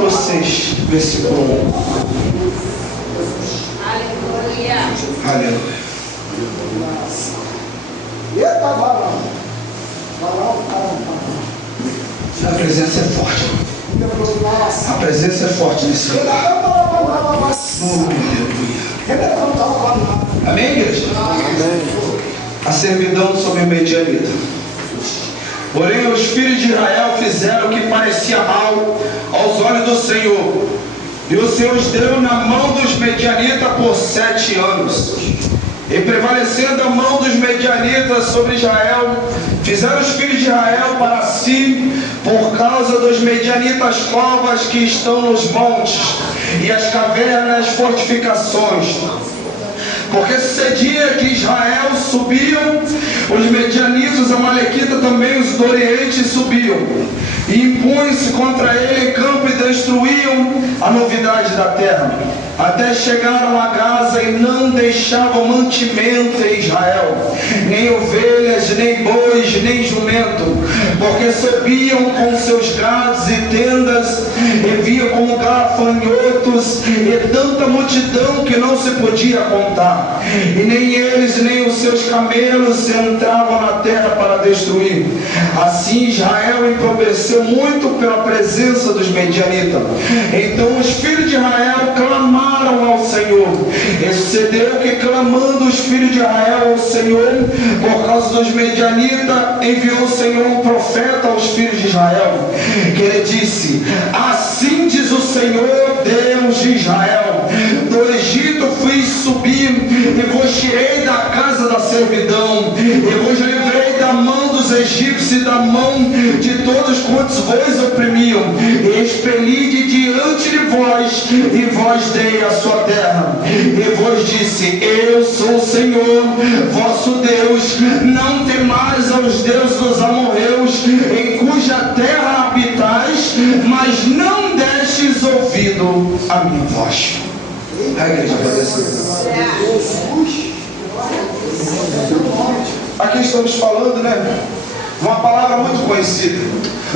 capítulo 6, versículo 1. Aleluia. Aleluia. Eita, varão. A presença é forte. A presença é forte nesse lugar. Amém, igreja? Amém. A servidão sobre o medianita. Porém, os filhos de Israel fizeram o que parecia mal aos olhos do Senhor, e o Senhor os deu na mão dos medianitas por 7 anos. E prevalecendo a mão dos medianitas sobre Israel, fizeram os filhos de Israel para si, por causa dos medianitas, covas que estão nos montes, e as cavernas, fortificações. Porque sucedia que Israel subiam, os medianitas, os amalequitas também, os do Oriente subiam, e impunham-se contra ele em campo e destruíam a novidade da terra, até chegaram a Gaza e não deixavam mantimento em Israel, nem ovelhas, nem bois, nem jumento, porque subiam com seus gados e tendas, e vinham com gafanhotos e tanta multidão que não se podia contar, e nem eles nem os seus camelos entravam na terra para destruir. Assim Israel empobreceu muito pela presença dos medianitas. Então os filhos de Israel clamaram ao Senhor, e sucedeu que, clamando os filhos de Israel ao Senhor por causa dos medianitas, enviou o Senhor um profeta aos filhos de Israel, que ele disse: assim diz o Senhor Deus de Israel: do Egito fiz subir e vos tirei da casa da servidão, e vos livrei da mão dos egípcios e da mão de todos quantos vos oprimiam, e expeli de diante de vós, e vós dei a sua terra, e vos disse: eu sou o Senhor vosso Deus, não temais aos deuses dos amorreus, em cuja terra habitais, mas não destes ouvido a minha voz. A igreja pode ser. Aqui estamos falando, né? Uma palavra muito conhecida.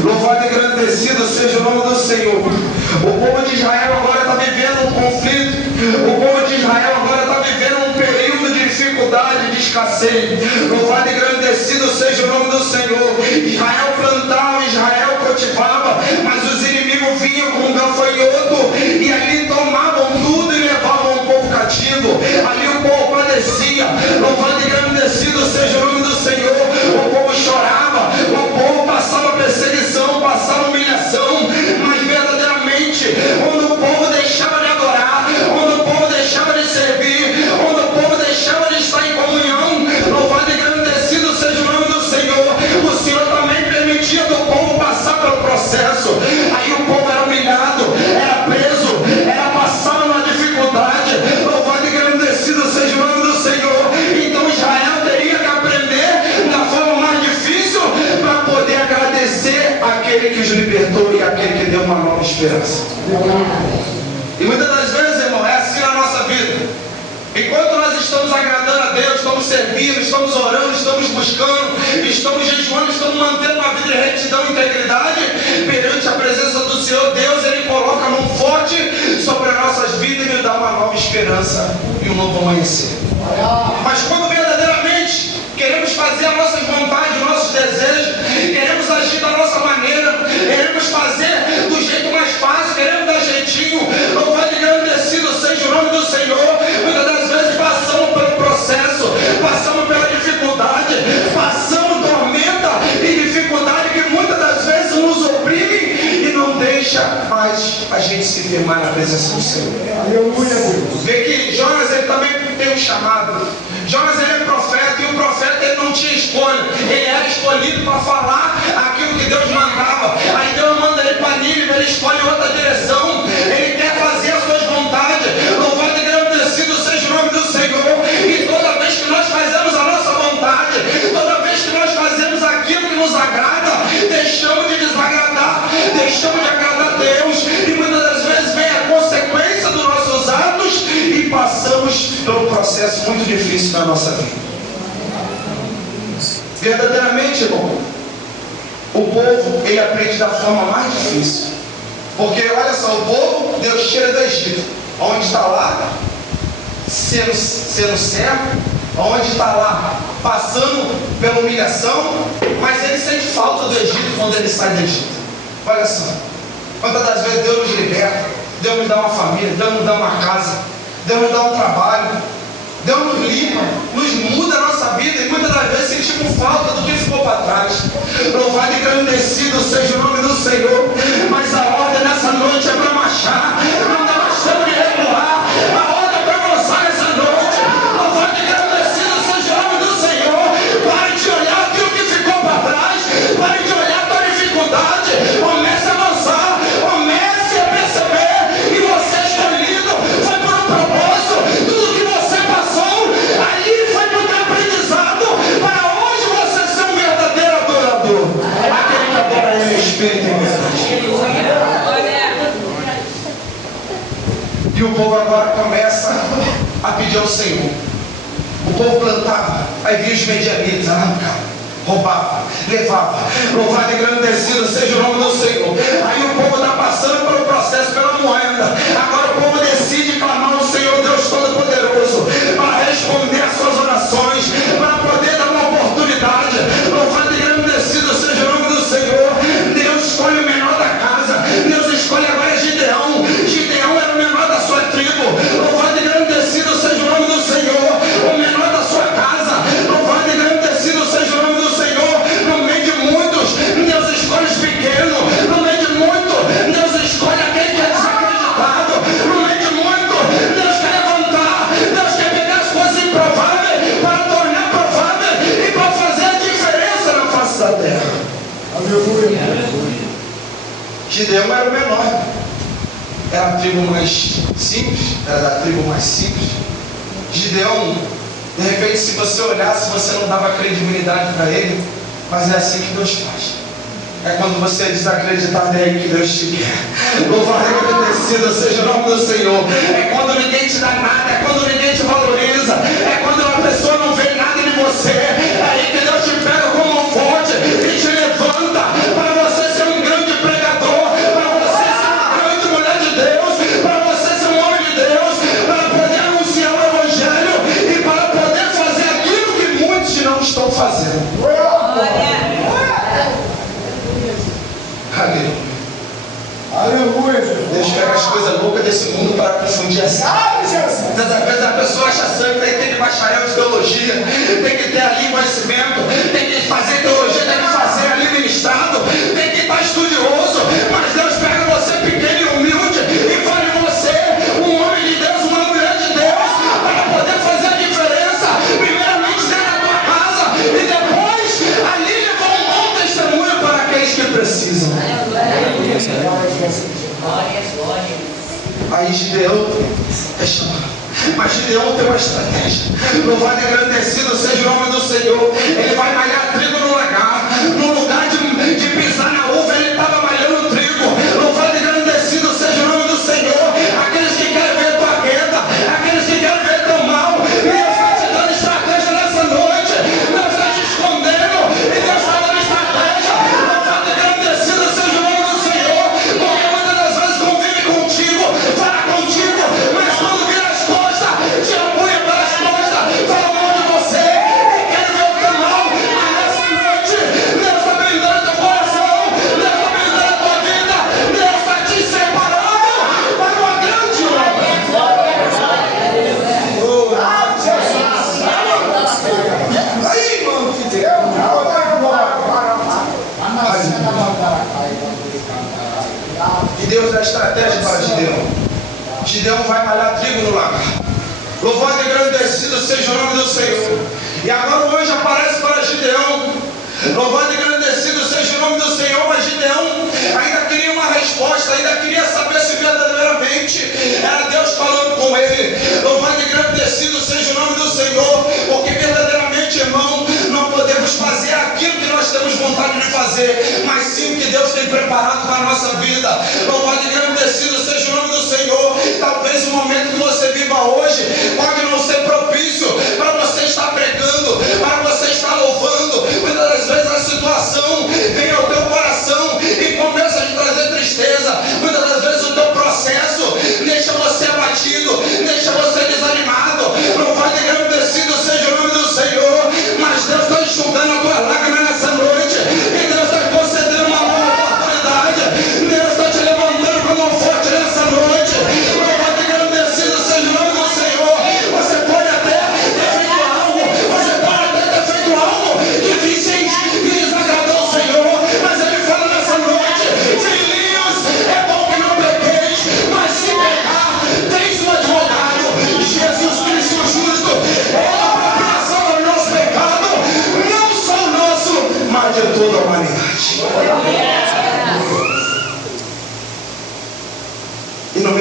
Louvado e engrandecido seja o nome do Senhor. O povo de Israel agora está vivendo um conflito. O povo de Israel agora está vivendo um período de dificuldade, de escassez. Louvado e engrandecido seja o nome do Senhor. Israel plantava, Israel cultivava, mas os inimigos vinham com um gafanhoto e ali tomavam tudo e levavam o povo cativo. Ali o povo padecia. Louvado e engrandecido seja o nome do Senhor. O povo chorava, o povo passava perseguição, passava humilhação, mas verdadeiramente, quando o povo deixava de adorar, quando o povo deixava de servir, quando o povo deixava de estar em comunhão, louvado e engrandecido seja o nome do Senhor, o Senhor também permitia do povo passar pelo processo. Aí o povo era humilhado, era preso, era passado na dificuldade. Louvado e engrandecido seja o nome do Senhor. Então Israel teria que aprender da forma mais difícil para poder agradecer aquele que os libertou e aquele que deu uma nova esperança. E muitas das vezes, irmão, é assim na nossa vida. Enquanto nós estamos agradando a Deus, estamos servindo, estamos orando, estamos buscando, estamos jejuando, estamos mantendo uma vida de retidão e integridade perante a presença do Senhor, Deus, Ele coloca a mão forte sobre as nossas vidas e nos dá uma nova esperança e um novo amanhecer. Mas quando verdadeiramente queremos fazer as nossas vontades, os nossos desejos, queremos agir da nossa maneira, queremos fazer do jeito mais fácil, queremos dar jeitinho, louvado e engrandecido seja o nome do Senhor. Muitas das vezes passamos pelo processo, passamos pela dificuldade, passamos tormenta e dificuldade que muitas das vezes nos oprime e não deixa mais a gente se firmar na presença do Senhor. Vê que Jonas, ele também tem um chamado. Jonas, ele é profeta, e o profeta, ele não tinha escolha, ele era escolhido para falar aquilo que Deus mandava. Aí Deus manda ele para Nínive, ele escolhe outra direção, ele quer fazer as suas vontades. Louvado e engrandecido seja o nome do Senhor. E toda vez que nós fazemos a nossa vontade, toda vez que nós fazemos aquilo que nos agrada, deixamos de desagradar, deixamos de agradar a Deus, e muitas das vezes vem a consequência dos nossos atos e passamos por um processo muito difícil na nossa vida. Verdadeiramente, irmão, o povo, ele aprende da forma mais difícil. Porque olha só, o povo, Deus tira do Egito, onde está lá, sendo servo, onde está lá, passando pela humilhação, mas ele sente falta do Egito quando ele sai do Egito. Olha só, quantas das vezes Deus nos liberta, Deus nos dá uma família, Deus nos dá uma casa, Deus nos dá um trabalho, Deus nos limpa, nos muda a nossa vida, e muitas das vezes sentimos falta do que ficou para trás. Louvado e engrandecido seja o nome do Senhor. Mas a ordem nessa noite é para marchar, não dá mais tempo de recuar, a ordem é para avançar nessa noite. Louvado e engrandecido seja o nome do Senhor. Pare de olhar aquilo que ficou para trás, pare de olhar a tua dificuldade, comece a avançar, comece a perceber que você é escolhido, foi por um propósito. Tudo que você passou ali foi por um aprendizado, para hoje você ser um verdadeiro adorador, aquele que adora ele em espírito e em verdade. E o povo agora começa a pedir ao Senhor. O povo plantava, aí vinha os medianitas, arrancava, roubava, levava. Louvado e engrandecido seja o nome do Senhor. Aí o povo está passando pelo processo, pela moeda. Agora o povo decide clamar ao Senhor Deus Todo-Poderoso para responder às suas orações, para poder dar uma oportunidade. Louvado e engrandecido seja o nome do Senhor. Deus escolhe o menor da casa. Deus escolhe agora Gideão. Gideão era o menor da sua tribo. Louvado e engrandecido seja o nome do Senhor. O menor da sua casa. Louvado e engrandecido seja o nome do Senhor. No meio de muitos, Deus escolhe os pequenos. No meio de muito, Deus escolhe aquele que é desacreditado. No meio de muito, Deus quer levantar. Deus quer pegar as coisas improváveis para tornar provável e para fazer a diferença na face da terra. Aleluia. Gideão era o menor. Era a tribo mais simples, era da tribo mais simples. Gideão, de repente, se você olhasse, você não dava credibilidade para ele, mas é assim que Deus faz. É quando você é desacreditado, é aí que Deus te quer. Louvado e agradecido seja o nome do Senhor. É quando ninguém te dá nada, é quando ninguém te valoriza, é quando uma pessoa não vê nada em você. É aí que Deus te pega como um fonte e te levanta para você ser um grande pregador, para você ser uma grande mulher de Deus, para você ser um homem de Deus, para poder anunciar o Evangelho e para poder fazer aquilo que muitos não estão fazendo. Aleluia. Aleluia, Jesus. Deus pega as coisas loucas desse mundo para confundir a ciência. Às vezes a pessoa acha sangue, tem que ter bacharel de teologia, tem que ter ali conhecimento, tem que fazer teologia, tem que fazer ali ministrado, tem que estar estudioso. Mas Deus pega você pequeno e humilde e faz de você um homem de Deus, uma mulher de Deus, para poder fazer a diferença, primeiramente dentro da tua casa e depois ali levar um bom testemunho para aqueles que precisam. Aí Gideão é chamado. Mas Gideão tem uma estratégia. Louvado e agradecido seja o nome do Senhor. Ele vai malhar trigo no lagar. No lugar de pisar na uva, ele estava malhando trigo. Louvado e agradecido seja o nome do Senhor. Aqueles que querem ver tua queda, aqueles que querem ver teu mal, e Deus está te dando estratégia nessa noite. Deus está te escondendo e Deus está dando estratégia. Louvado e agradecido seja o nome do Senhor. Porque muitas das vezes convive contigo, fala contigo, mas quando vira as costas, te apoia pelas costas, fala mal de você e quer ver o teu mal. Mas nessa noite, Deus está blindando teu coração, Deus está blindando a tua vida, Deus está te separando para uma grande obra. Aí, irmão, que Deus. E Deus dá estratégia para Gideão. Gideão vai malhar trigo no lagar. Louvado e agradecido seja o nome do Senhor. E agora o anjo aparece para Gideão. Louvado e agradecido seja o nome do Senhor. Mas Gideão ainda queria uma resposta, ainda queria saber se verdadeiramente era Deus falando com ele. Louvado e agradecido seja o nome do Senhor. Porque verdadeiramente, irmão, não podemos fazer aquilo que nós temos vontade de fazer, mas sim o que Deus tem preparado para a nossa vida. Louvado e agradecido seja o nome do Senhor. Talvez o momento que você viva hoje pode não ser propício para você estar pregando, para você estar louvando. Muitas das vezes a situação vem ao teu coração e começa a te trazer tristeza. Muitas das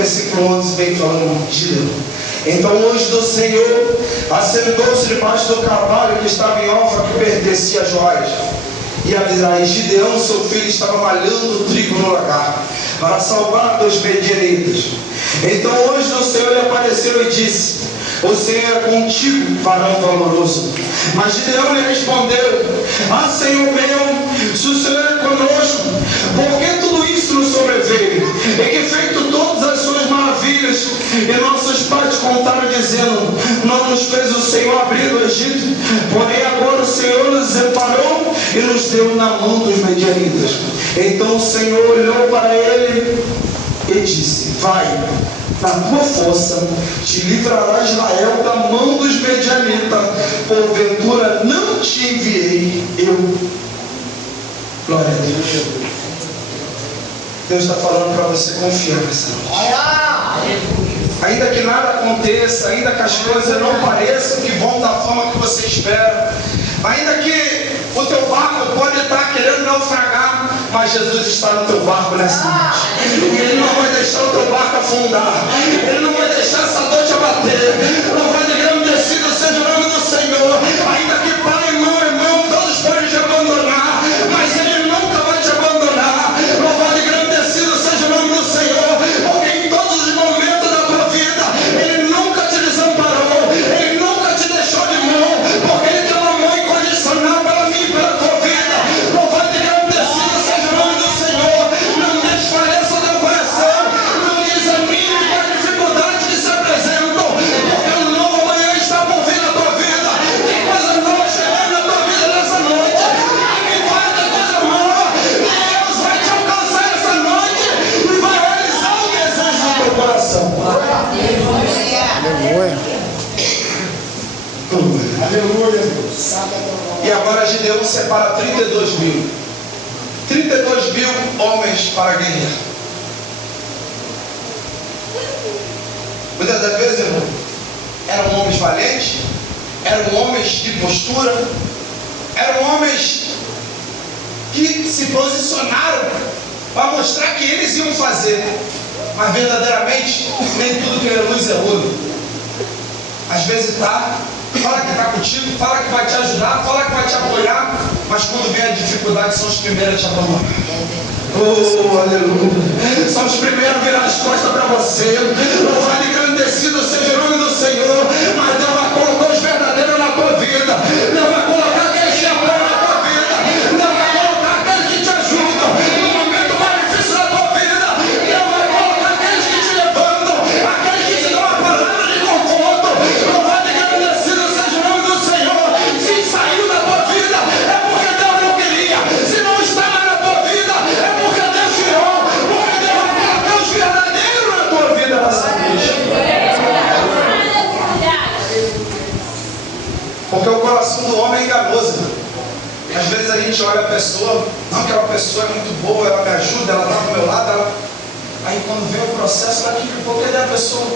versículo 11 vem falando de Gideão. Então o anjo do Senhor assentou-se debaixo do cavalo que estava em Ofra, que pertencia a Joás. E avisai, Gideão, seu filho, estava malhando trigo no lagar, para salvar dos medianitas. Então o anjo do Senhor lhe apareceu e disse: o Senhor é contigo, varão valoroso. Mas Gideão lhe respondeu: ah, Senhor meu, se o Senhor é conosco, por que tudo isso nos sobreveio? E que feito todas as suas maravilhas, e nossos pais contaram dizendo: não nos fez o Senhor abrir do Egito, porém agora o Senhor nos separou e nos deu na mão dos medianitas. Então o Senhor olhou para ele e disse: vai, na tua força te livrará Israel da mão dos medianitas, porventura não te enviei eu. Glória a Deus. Deus está falando para você confiar nessa noite. Ainda que nada aconteça, ainda que as coisas não pareçam que vão da forma que você espera, ainda que o teu barco pode estar querendo naufragar, mas Jesus está no teu barco nessa noite. E Ele não vai deixar o teu barco afundar. Ele não vai deixar essa dor te abater. Louvado e engrandecido seja o nome do Senhor. Ainda que pai, irmão, todos podem te abandonar, mas Ele nunca vai te abandonar. Louvado e engrandecido seja o nome do Senhor. Porque em todos os momentos da tua vida, Ele nunca te desamparou. Ele nunca te deixou de mão. Porque Ele tem uma mão incondicional para mim e pela tua vida. Louvado e engrandecido seja o nome do Senhor. Não desfaleça o teu coração. Não desanime com as dificuldades que se apresentam. Porque o novo amanhã está por vir na tua vida. Tem coisa nova chegando na tua vida nessa noite. E vai ter coisa nova. Deus vai te alcançar essa noite e vai realizar o desejo do teu coração. Aleluia. Aleluia, Deus. E agora Gideão separa 32 mil. 32 mil homens para guerrear. Muitas das vezes, irmão, eram homens valentes, eram homens de postura, eram homens que se posicionaram para mostrar que eles iam fazer. Mas verdadeiramente, nem tudo que é luz é ouro. Às vezes fala que está contigo, fala que vai te ajudar, fala que vai te apoiar, mas quando vem a dificuldade são os primeiros a te abandonar. Oh, aleluia. São os primeiros a virar as costas para você. Louvado e engrandecido seja o nome do Senhor. Mas Deus vai colocar os verdadeiros na tua vida. Deus vai colocar aqueles que apoiam na tua vida. Deus vai colocar aqueles que te ajudam no momento mais difícil da tua vida. Deus vai colocar aqueles que te levantam, aqueles que te dão uma palavra de conforto. Louvado e engrandecido seja o nome do Senhor. Se saiu da tua vida, é porque Deus não queria. Se não está mais na tua vida, é porque Deus tirou. Porque Deus vai colocar os verdadeiros na tua vida nessa noite. Porque o coração do homem é enganoso. Às vezes a gente olha a pessoa, não, aquela pessoa é muito boa, ela me ajuda, ela está do meu lado, aí quando vem o processo, ela fica, pô, cadê a pessoa?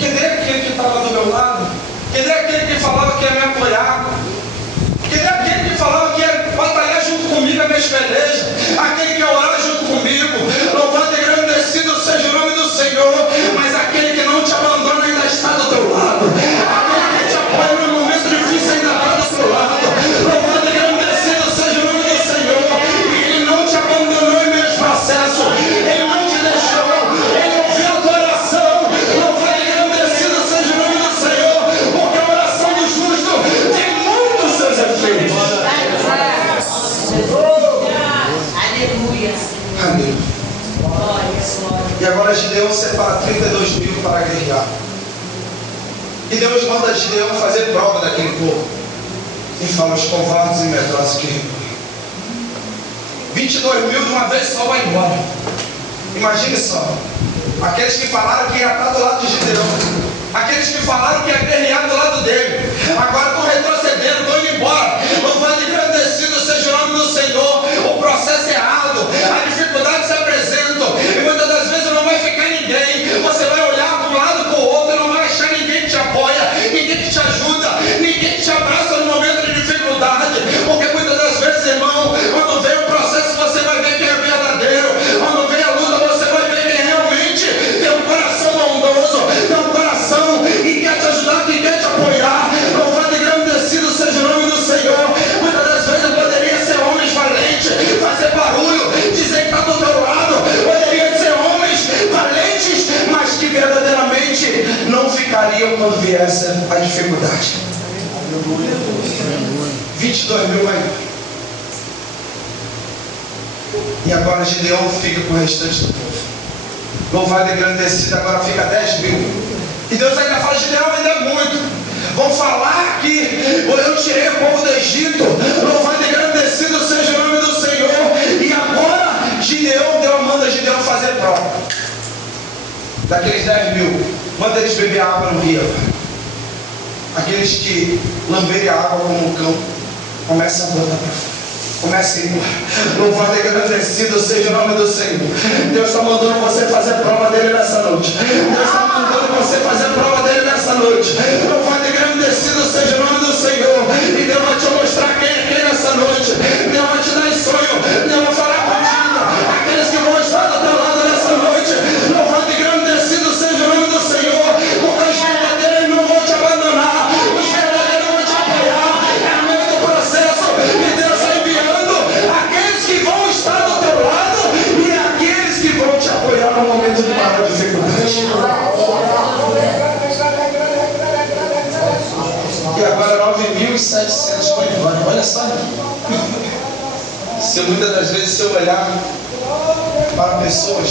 Cadê aquele que estava do meu lado? Cadê aquele que falava que ia me apoiar? Cadê aquele que falava que ia batalhar junto comigo a minha pelejas? Aquele que ia orar junto comigo? Louvado e engrandecido seja o nome do Senhor. Mas aquele que não te abandona ainda está do teu lado. Aquele que te apoia no momento difícil ainda está do teu lado. Louvado e engrandecido seja o nome do Senhor. E Ele não te abandonou em meus processos. Ele não te deixou. Ele ouviu a tua oração. Louvado e engrandecido seja o nome do Senhor. Porque a oração do justo tem muitos seus efeitos. Aleluia. Amém. E agora Gideão separa 32 mil para guerrear. E Deus manda Gideão fazer prova daquele povo. E fala: os covardes e medrosos que recuam. 22 mil de uma vez só vai embora. Imagine só. Aqueles que falaram que ia estar do lado de Gideão. Aqueles que falaram que ia guerrear do lado dele. Agora estão retrocedendo, estão indo embora. Louvado e engrandecido seja o nome do Senhor. O processo é errado. A dificuldade se apresenta. E muitas das vezes não vai ficar ninguém. Você vai olhar para um lado para o outro e não vai achar ninguém que te apoia, ninguém que te ajuda, ninguém que te abraça no momento de dificuldade. Porque muitas das vezes, irmão, quando vem o processo você vai ver quem é verdadeiro. Quando vem a luta você vai ver quem realmente quando viesse a dificuldade. 22 mil vai. E agora Gideão fica com o restante do povo. Louvado e engrandecido, agora fica 10 mil. E Deus ainda fala: Gideão, ainda é muito. Vão falar que eu tirei o povo do Egito. Louvado e engrandecido seja o nome do Senhor. E agora Gideão, Deus manda Gideão fazer prova. Daqueles 10 mil, manda eles beber água no rio. Aqueles que lamberem a água como um cão, começa a botar para fora. Comece a ir. Louvado e agradecido seja o nome do Senhor. Deus está mandando você fazer prova dele nessa noite. Deus está mandando você fazer prova dele nessa noite. Louvado e agradecido seja o nome do Senhor. E Deus vai te mostrar quem é quem nessa noite. Deus vai te dar em sonho. Deus vai falar contigo. Aqueles que vão estar do teu lado nessa noite. Louvado e agradecido seja o nome do Senhor. Porque os verdadeiros não vão te abandonar. Os verdadeiros vão te apoiar. É no meio do processo. E Deus vai aqueles que vão estar do teu lado e aqueles que vão te apoiar no momento de maior dificuldade. E agora 9.700 foi embora. Olha só. Se muitas das vezes, se eu olhar para pessoas,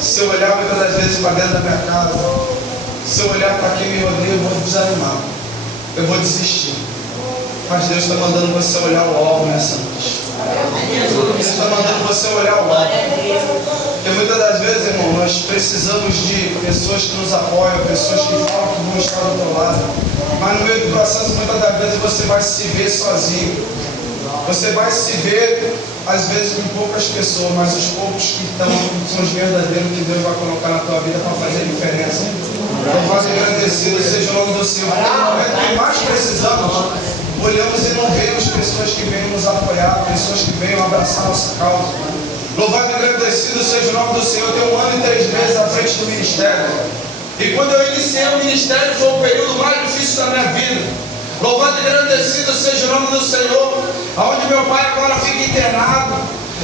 se eu olhar muitas das vezes para dentro da minha casa, se eu olhar para quem me rodeia, eu vou desanimar, eu vou desistir. Mas Deus está mandando você olhar o alvo nessa noite. Deus está mandando você olhar o alvo. Porque muitas das vezes, irmão, nós precisamos de pessoas que nos apoiam, pessoas que falam que vão estar do teu lado. Mas no meio do processo, muitas das vezes você vai se ver sozinho. Você vai se ver, às vezes, com poucas pessoas, mas os poucos que estão são os verdadeiros que Deus vai colocar na tua vida para fazer a diferença. Louvado e agradecido seja o nome do Senhor. Porque no momento que mais precisamos, olhamos e não vemos pessoas que venham nos apoiar, pessoas que venham abraçar nossa causa. Louvado e agradecido seja o nome do Senhor. Eu tenho 1 ano e 3 meses à frente do ministério. E quando eu iniciei o ministério, foi o período mais difícil da minha vida. Louvado e agradecido seja o nome do Senhor. Aonde meu pai agora fica internado,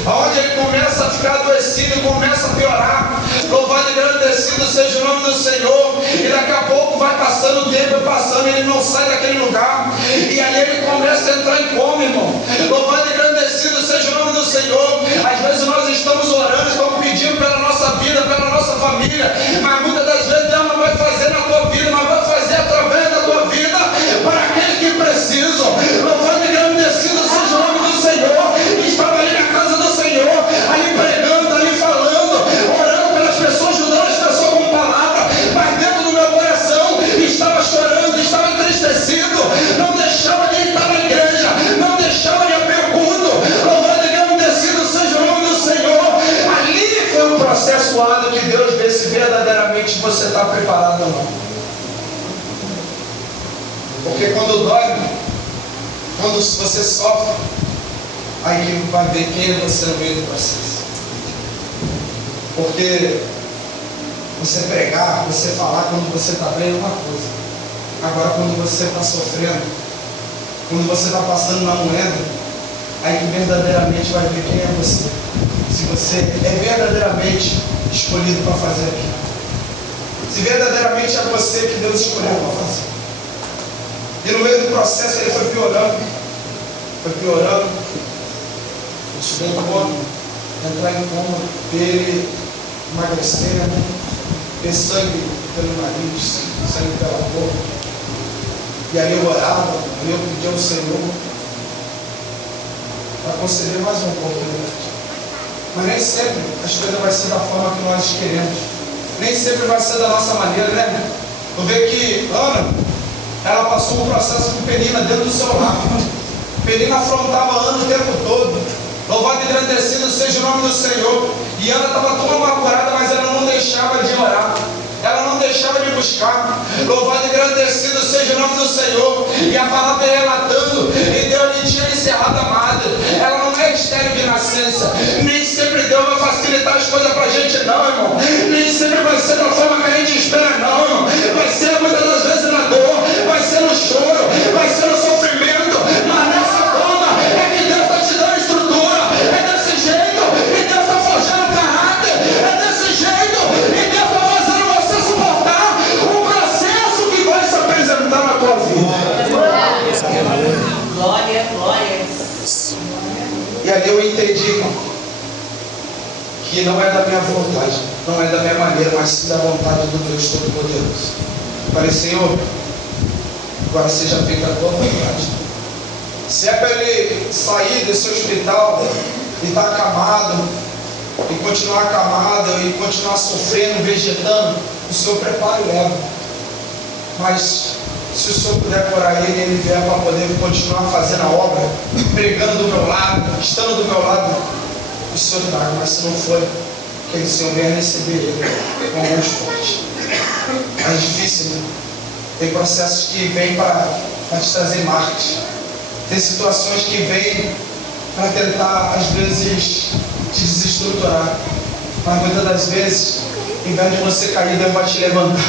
aonde ele começa a ficar adoecido, começa a piorar. Louvado e agradecido seja o nome do Senhor. E daqui a pouco vai passando o tempo, passando, ele não sai daquele lugar. E aí ele começa a entrar em coma, irmão. Louvado e agradecido seja o nome do Senhor. Às vezes nós estamos orando, estamos pedindo pela nossa vida, pela nossa família, mas muitas das vezes Deus não vai fazer na tua vida, mas vai fazer através da tua vida para aqueles que precisam. Louvado e agradecido seja o nome do Senhor. Estava ali na casa do Senhor, ali pregando, ali falando, orando pelas pessoas, ajudando as pessoas com palavra, mas dentro do meu coração estava chorando, estava entristecido, não deixava de estar na igreja, não deixava de abrir o culto. Louvado e agradecido seja o nome do Senhor. Ali foi um processo árduo que Deus vê se verdadeiramente você está preparado ou não. Porque quando dói, quando você sofre, aí vai ver quem é você no meio do processo. Porque você pregar, você falar quando você está bem é uma coisa. Agora quando você está sofrendo, quando você está passando na moeda, aí que verdadeiramente vai ver quem é você. Se você é verdadeiramente escolhido para fazer aquilo. Se verdadeiramente é você que Deus escolheu para fazer. E no meio do processo ele foi piorando. Foi piorando. Chegou em coma, entrar em coma, ver ele emagrecendo, ver sangue pelo nariz, sangue pela boca. E aí eu orava, e eu pedia ao Senhor para conceder mais um pouco de vida. Mas nem sempre as coisas vão ser da forma que nós queremos. Nem sempre vai ser da nossa maneira, né? Eu vejo que Ana, ela passou um processo com Penina dentro do seu lar. Penina afrontava Ana o tempo todo. Louvado e agradecido seja o nome do Senhor. E Ana estava tão amargurada, mas ela não deixava de orar. Ela não deixava de buscar. Louvado e agradecido seja o nome do Senhor. E a palavra é relatando, e Deus lhe tinha encerrado a madre. Ela não é estéril de nascença. Nem sempre Deus vai facilitar as coisas para a gente, não, irmão. Nem sempre vai ser da forma que a gente espera, não, irmão. Vai ser muitas das vezes na dor, vai ser no choro, vai ser no sofrimento. Mas nessa forma é que Deus está te dando estrutura. É desse jeito, e Deus está forjando caráter. É desse jeito, e Deus está fazendo você suportar um processo aí eu entendi, irmão, que não é da minha vontade, não é da minha maneira, mas sim da vontade do Deus Todo-Poderoso. Falei, Senhor, agora seja feita a tua vontade. Se é para ele sair desse hospital e estar acamado, e continuar acamado, e continuar sofrendo, vegetando, o Senhor prepara e leva. Mas se o Senhor puder curar ele, ele vier para poder continuar fazendo a obra, pregando do meu lado, estando do meu lado, o Senhor traga. Mas se não for, que o Senhor venha receber ele com mãos fortes. É difícil, né? Tem processos que vêm para te trazer marcas. Tem situações que vêm para tentar, às vezes, te desestruturar. Mas muitas das vezes, em vez de você cair, Deus vai te levantar.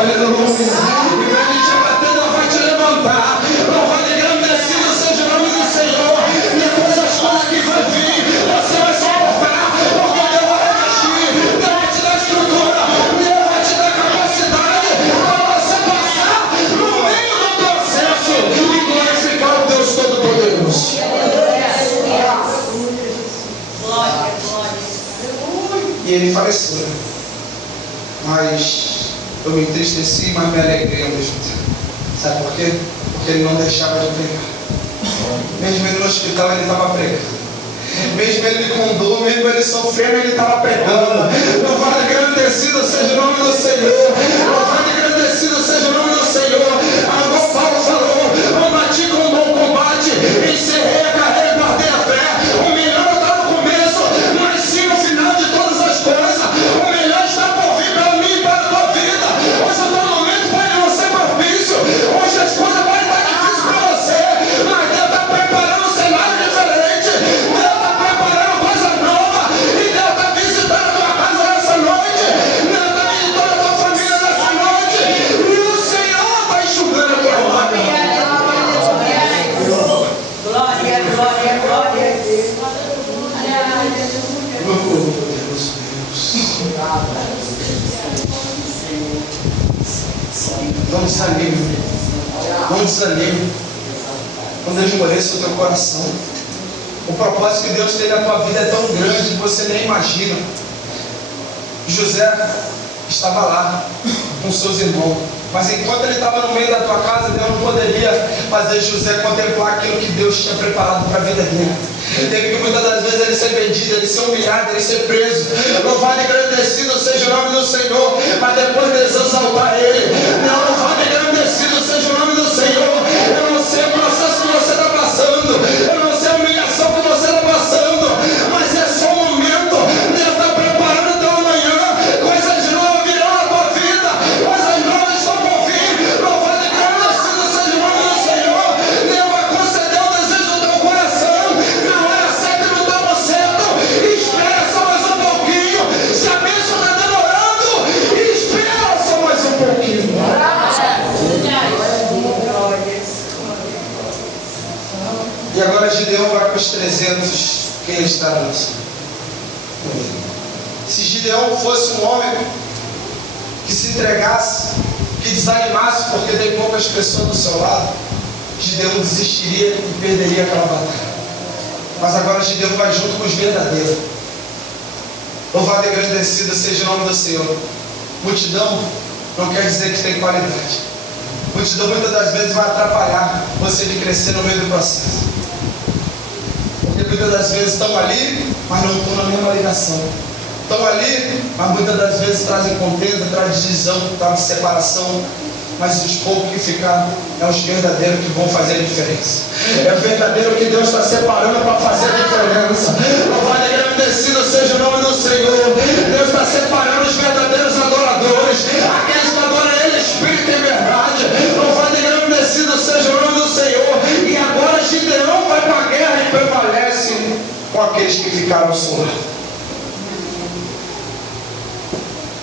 Aleluia. Em vez de te abater, Deus vai te levantar. Louvado e engrandecido seja o nome do Senhor. Depois das coisas que vai vir, você vai suportar. Porque Deus vai revestir. Deus vai te dar estrutura. Deus vai te dar capacidade para você passar no meio do processo e glorificar o Deus Todo-Poderoso. E ele faleceu. Mas eu me entristeci, mas me alegrei ao mesmo tempo. Sabe por quê? Porque ele não deixava de pregar. Mesmo ele no hospital, ele estava pregando. Mesmo ele com dor, mesmo ele sofrendo, ele estava pregando. Louvado e engrandecido seja o nome do Senhor. Louvado e engrandecido seja o nome do Senhor. Agora Paulo falou: combati com um bom combate, encerrei a carreira, guardei a fé. O melhor não está no começo, mas sim no final de todas as coisas. O melhor está por vir para mim e para a tua vida. Hoje o teu momento pode não ser propício. Hoje as coisas podem estar difíceis para você, mas Deus está preparando um cenário diferente. Deus está preparando coisa nova. E Deus está visitando a tua casa nessa noite. Deus está visitando a tua família nessa noite. E o Senhor está enxugando a tua lágrima. Glória, glória, glória. Não desanime. Não desanime. Não desmoreça o teu coração. O propósito que Deus tem na tua vida é tão grande que você nem imagina. José estava lá com seus irmãos. Mas enquanto ele estava no meio da tua casa, Deus não poderia fazer José contemplar aquilo que Deus tinha preparado para a vida dele. Teve que muitas das vezes ele ser vendido, ele ser humilhado, ele ser preso. Louvado e engrandecido seja o nome do Senhor. Mas depois Deus exaltar ele. Louvado e engrandecido seja o nome do Senhor. Eu não sei o processo que você está passando. Eu não sei a humilhação que você está passando. Mas é só um momento. Deus está preparando o teu amanhã. Coisas novas virão na tua vida. Coisas novas estão por vir. Louvado e engrandecido seja o nome do Senhor. Deus vai conceder o desejo do teu coração. Na hora certa e no tempo certo. Espera só mais um pouquinho. Se a bênção está demorando, espera só mais um pouquinho. E agora Gideão vai para os 300 que ele está lançando. Se Gideão fosse um homem que se entregasse, que desanimasse porque tem poucas pessoas do seu lado, Gideão desistiria e perderia aquela batalha. Mas agora Gideão vai junto com os verdadeiros. Louvado e engrandecido seja o nome do Senhor. Multidão não quer dizer que tem qualidade. Multidão muitas das vezes vai atrapalhar você de crescer no meio do processo. Porque muitas das vezes estão ali, mas não estão na mesma ligação. Estão ali, mas muitas das vezes trazem contenda, trazem divisão, trazem separação. Mas os poucos que ficaram é os verdadeiros que vão fazer a diferença. É o verdadeiro que Deus está separando para fazer a diferença. Louvado e engrandecido seja o nome do Senhor. Deus está separando os verdadeiros adoradores, aqueles que adoram Ele Espírito e verdade. Louvado e engrandecido seja o nome do Senhor. E agora Gideão vai para a guerra e prevalece com aqueles que ficaram ao seu lado.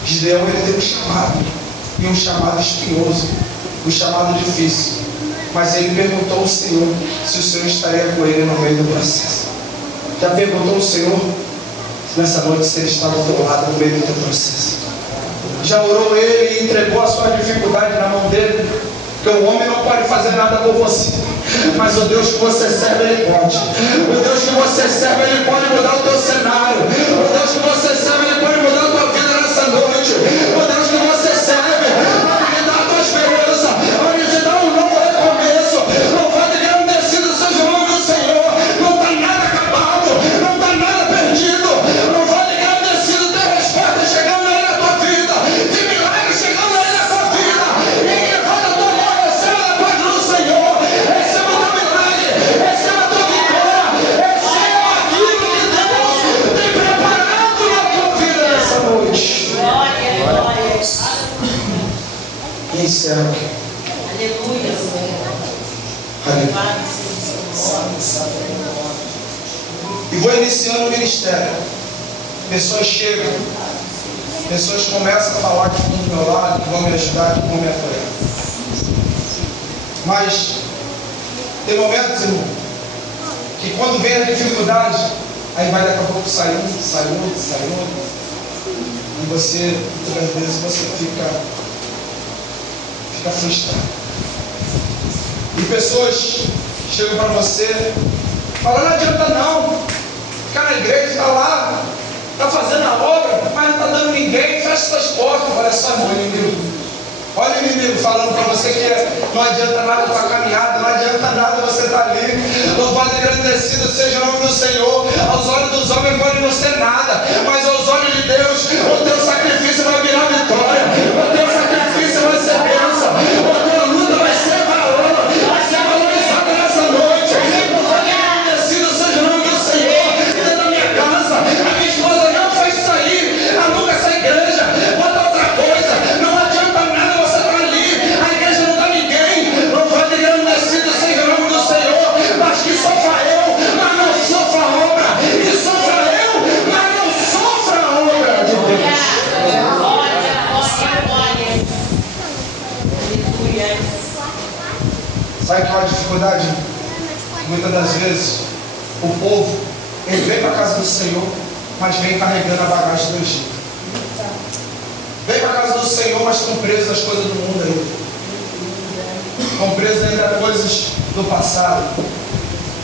Gideão, ele tem um chamado. E um chamado espinhoso, um chamado difícil. Mas ele perguntou ao Senhor se o Senhor estaria com ele no meio do processo. Já perguntou ao Senhor nessa noite se ele está do teu lado no meio do teu processo? Já orou ele e entregou a sua dificuldade na mão dele? Porque o homem não pode fazer nada por você. Mas o Deus que você serve, Ele pode. O Deus que você serve, Ele pode mudar o teu cenário. O Deus que você serve, Ele pode mudar a tua vida nessa noite. O Deus que você serve, pode lhe dar a tua esperança, pode lhe dar um novo recomeço. Louvado e agradecido seja o nome do Senhor. Não está nada acabado, não está nada perdido. Louvado e agradecido, tem resposta chegando aí na tua vida, de milagre chegando aí na tua vida. E levanta a tua mão, receba da paz do Senhor, receba o teu milagre, receba a tua vitória, receba aquilo que Deus tem preparado na tua vida nessa noite. Glória, glória. E encerro aqui. Aleluia, Senhor. Aleluia. Louvado seja o Senhor. E vou iniciando o ministério. Pessoas chegam, pessoas começam a falar que estão do meu lado, que vão me ajudar, que vão me apoiar. Mas tem momentos, irmão, que quando vem a dificuldade, aí vai daqui a pouco sai outro. E você, muitas vezes, você fica frustrado. E pessoas chegam para você, falam, não adianta não, ficar na igreja, está lá, está fazendo a obra, mas não está dando ninguém, fecha suas portas. Olha só, irmão, inimigo. Olha o inimigo falando para você que não adianta nada a tua caminhada, não adianta nada você estar ali. Louvado e agradecido seja o nome do Senhor. Aos olhos dos homens pode não ser nada, mas aos olhos de Deus, o teu sacrifício vai virar vitória, o teu sacrifício vai ser bênção, a tua luta vai ser valor, vai ser valorizada nessa noite. Louvado e agradecido seja o nome do Senhor. Dentro da minha casa, a minha esposa não faz sair nunca essa igreja, bota outra coisa, não adianta nada você estar ali, a igreja não dá ninguém. Louvado e agradecido seja o nome do Senhor. Mas que sofra eu, mas não sofra a obra, e sofra eu, mas não sofra a obra de Deus. Sabe qual é a dificuldade? Muitas das vezes o povo, ele vem para a casa do Senhor, mas vem carregando a bagagem do Egito. Vem para a casa do Senhor, mas estão presos às coisas do mundo ainda. Estão presos ainda a coisas do passado.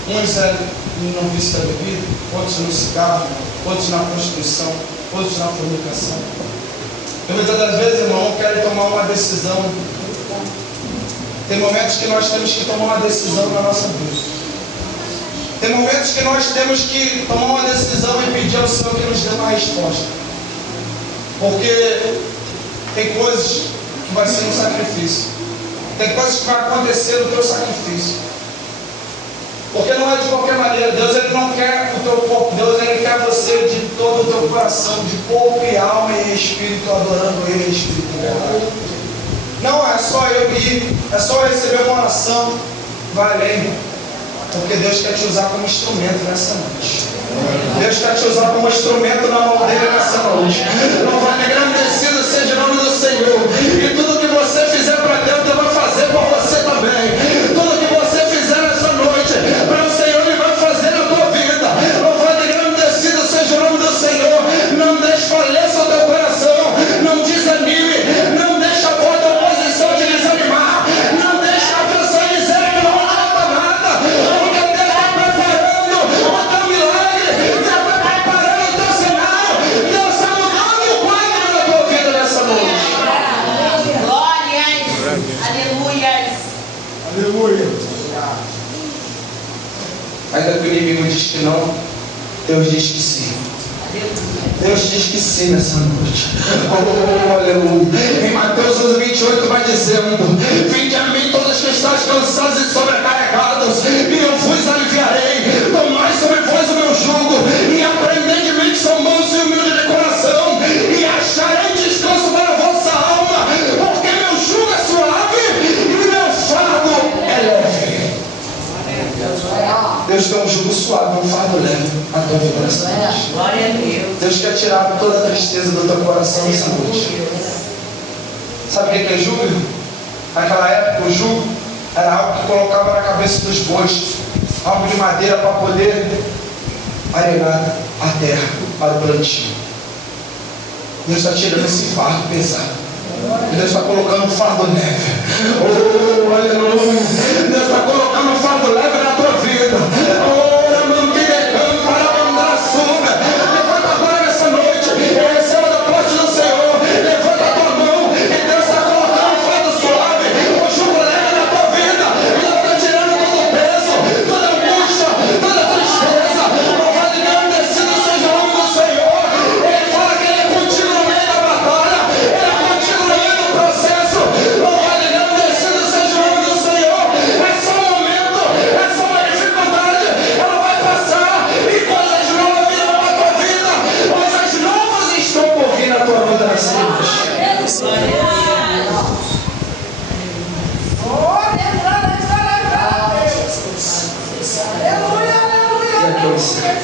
Uns no vício da bebida, outros no cigarro, outros na prostituição, outros na fornicação. E muitas das vezes, irmão, não querem tomar uma decisão. Tem momentos que nós temos que tomar uma decisão na nossa vida. Tem momentos que nós temos que tomar uma decisão e pedir ao Senhor que nos dê uma resposta. Porque tem coisas que vai ser um sacrifício. Tem coisas que vai acontecer no teu sacrifício. Porque não é de qualquer maneira. Deus, Ele não quer o teu corpo. Deus, Ele quer você de todo o teu coração, de corpo e alma e espírito, adorando Ele em espírito e verdade. Não é só eu ir, é só eu receber uma oração. Vai além. Porque Deus quer te usar como instrumento nessa noite. Deus quer te usar como instrumento na mão dele nessa noite. Louvado e agradecido seja o nome do Senhor. E tudo que você fizer para Deus, Deus vai fazer por você também. Tudo que você fizer nessa noite, para o Senhor, Ele vai fazer na tua vida. Louvado e agradecido seja o nome do Senhor. Não desfaleça o teu coração. Não desanime. Não deixe a voz da oposição te desanimar. Não deixe a pessoa dizer que não adianta nada. Porque Deus está preparando o teu milagre. Deus está preparando o teu cenário. Deus está mudando o quadro da tua vida nessa noite. Glórias. Aleluias. Aleluia. Ainda que o inimigo diz que não, Deus diz que sim. Deus diz que sim nessa noite. Oh, aleluia. Em Mateus 11:28 vai dizendo: vinde a mim todos que estáis cansados e sobrecarregados, e eu vos aliviarei. Tomai sobre vós o meu jugo, e aprendei de mim que sou manso e humilde de coração, e acharei descanso para a vossa alma, porque meu jugo é suave e meu fardo é leve. Deus tem um jugo suave, um fardo leve na tua vida nessa noite. Glória a Deus. Deus quer tirar toda a tristeza do teu coração nessa noite. Sabe o que é jugo? Naquela época, o jugo era algo que colocava na cabeça dos bois, algo de madeira para poder arenar a terra para o plantio. Deus está tirando esse fardo pesado. Deus está colocando um fardo leve. Oh, aleluia. Deus está colocando colocando um fardo leve na tua vida. Ora, mandirecando para mandar sua. Levanta agora nessa noite e receba da parte do Senhor. Levanta a tua mão e Deus está colocando um fardo suave, um jugo leve na tua vida. Deus está tirando todo o peso, toda angústia, toda tristeza. Louvado e agradecido seja o nome do Senhor. Ele fala que Ele é contigo no meio da batalha, Ele é contigo no meio do processo. Louvado e agradecido seja o nome do Senhor. É só um momento, é só uma dificuldade, ela vai passar e coisas novas virão na tua vida. Coisas novas estão por vir na tua vida nessa noite. E aqui eu encerro.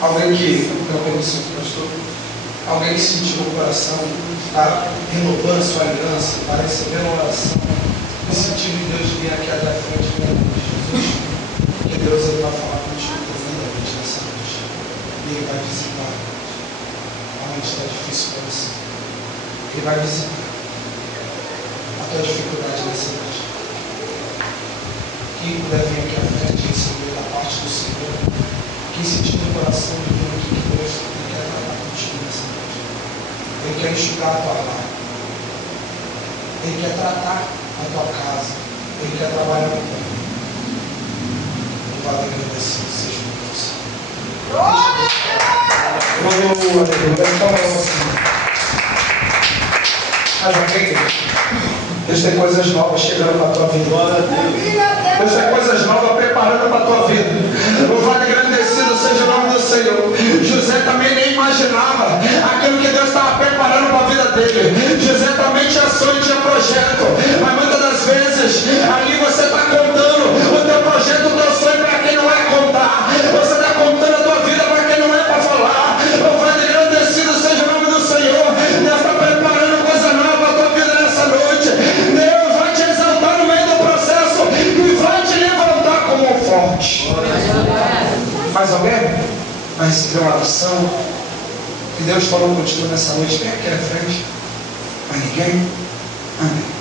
Alguém que, não permissão do pastor, alguém que sentiu o coração, está renovando sua aliança, está recebendo uma oração, e sentindo em Deus vir aqui até a frente, em nome de Jesus, porque Deus ele vai falar contigo profundamente nessa noite. E Ele vai visitar aonde está difícil para você. Ele vai visitar a tua dificuldade nessa noite. Quem puder vir aqui à frente e receber da parte do Senhor, quem sentir no coração de vir aqui que Deus quer tratar contigo nessa noite. Ele quer enxugar a tua lágrima. Ele quer tratar a tua casa. Ele quer trabalhar com você. Louvado e agradecido seja o nome do Senhor. Mas alguém, Deus tem coisas novas chegando para a tua vida. Deus tem coisas novas preparando para a tua vida. Louvado e agradecido seja o nome do Senhor. José também nem imaginava aquilo que Deus estava preparando para a vida dele. José também tinha sonho, tinha projeto. Mas muitas das vezes ali você está contando o teu projeto, o teu sonho para quem não é contar. Você está contando a tua vida para quem não é para falar. Louvado e agradecido seja o nome do Senhor. Deus está preparando coisa nova para a tua vida nessa noite. Deus vai te exaltar no meio do processo e vai te levantar como um forte. Mais alguém? Vai receber uma oração que Deus falou contigo nessa noite. Vem aqui na frente. Mais ninguém? Amém.